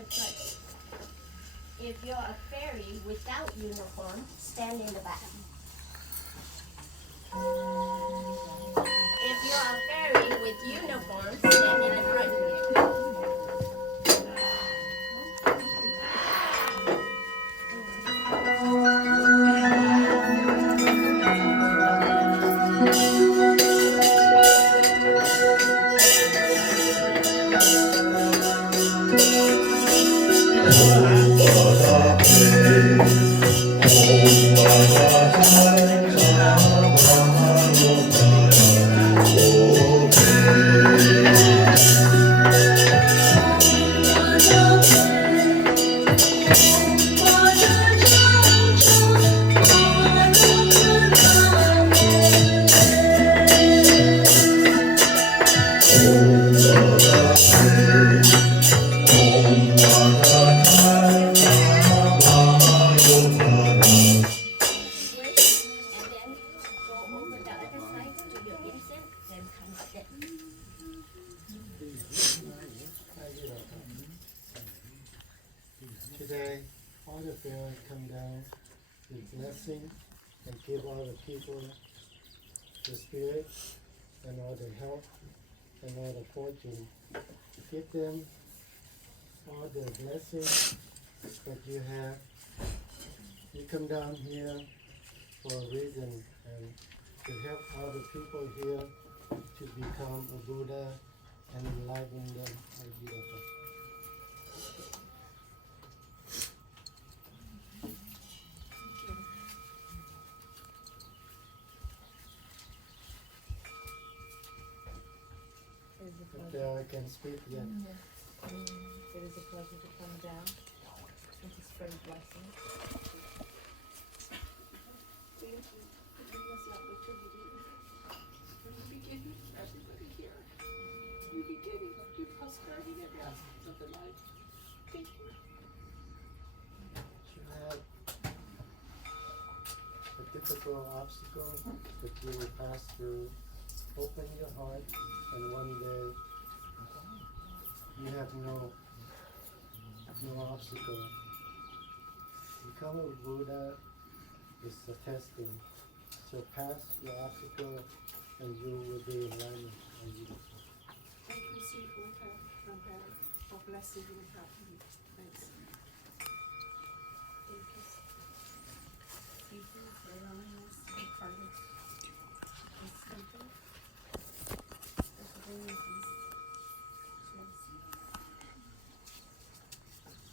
to put, if you're a fairy without uniform, stand in the back. If you're a fairy with uniform, stand in the front. Today, all the fairies come down with blessing and give all the people the spirit and all the health and all the fortune. Give them all the blessings that you have. You come down here for a reason and to help all the people here to become a Buddha and enlighten them. If I can speak, yeah. It is a pleasure to come down and to spread blessings. Thank you for giving us the opportunity. From the beginning, everybody here. New beginning, new prosperity in every aspect of their life. Thank you. You have a difficult obstacle that you will pass through. Open your heart, and one day you have no obstacle. Become a Buddha is a testing. So pass your obstacle, and you will be in alignment. Thank you, receive from heaven for blessing you and helping you. Thanks. Thank you. Thank you for allowing us to be part of this temple.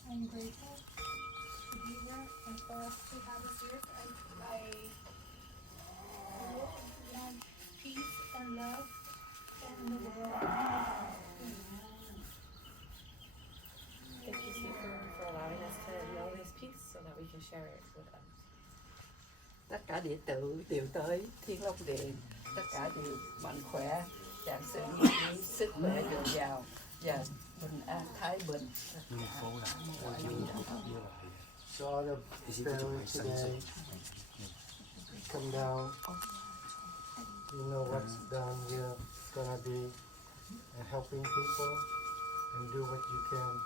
I'm grateful to be here and for us to have us here. I want peace and love in the world. Thank you, Seafood, for allowing us to know this peace so that we can share it with others. Tất cả đệ tử đều tới Thiên Long Điện, tất cả đều mạnh khỏe, trạng sự như ý, sức khỏe dồi dào và bình an thái bình. So all the fairies today come down. You know what's down here gonna be helping people and do what you can.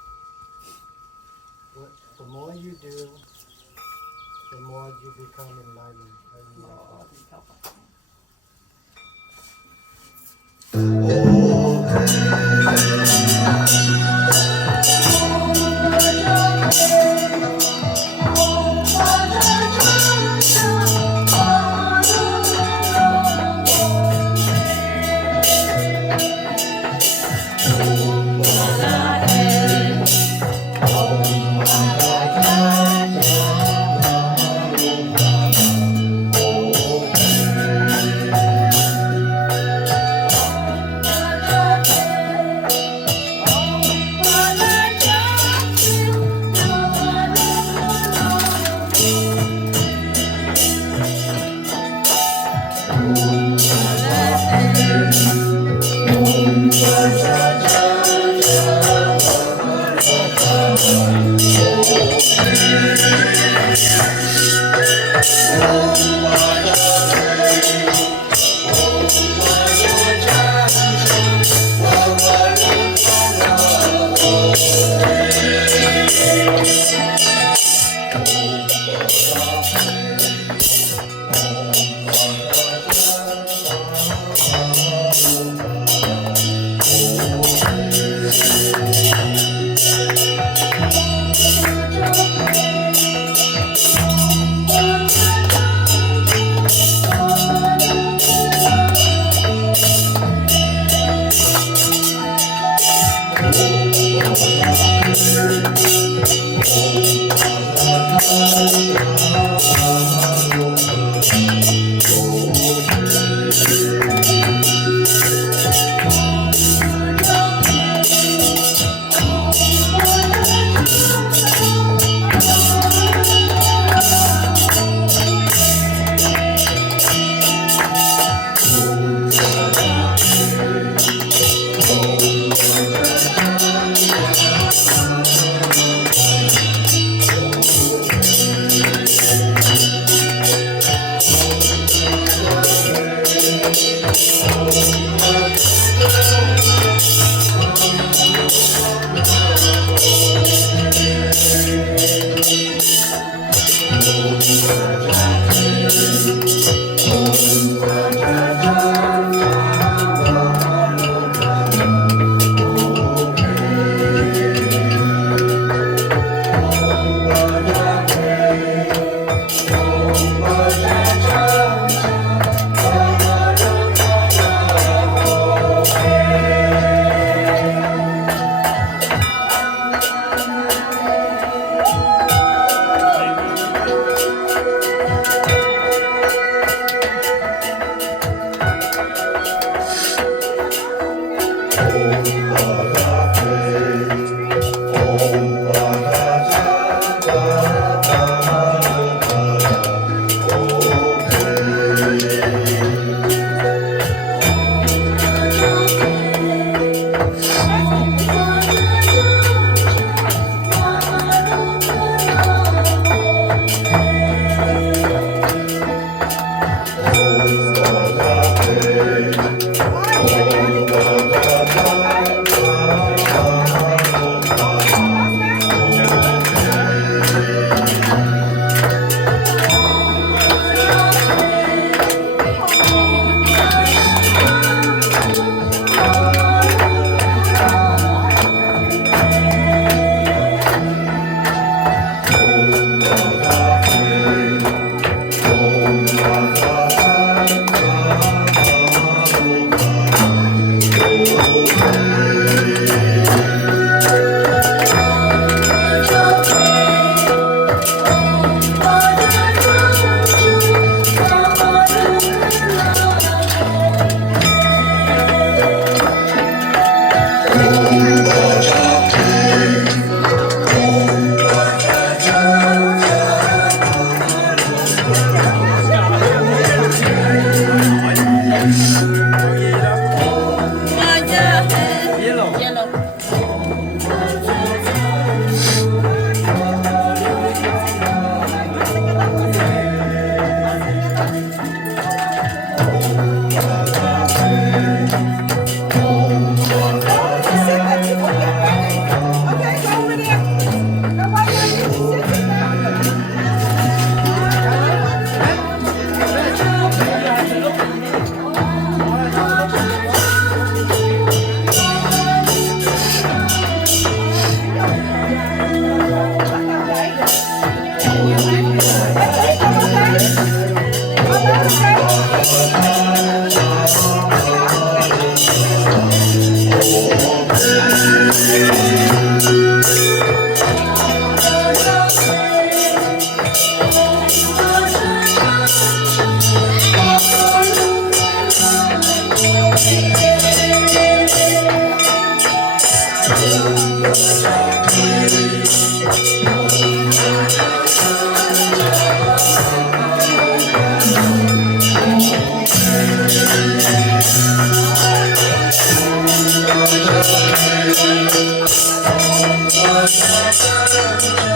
The more you do, the more you become enlightened. Om Thank you.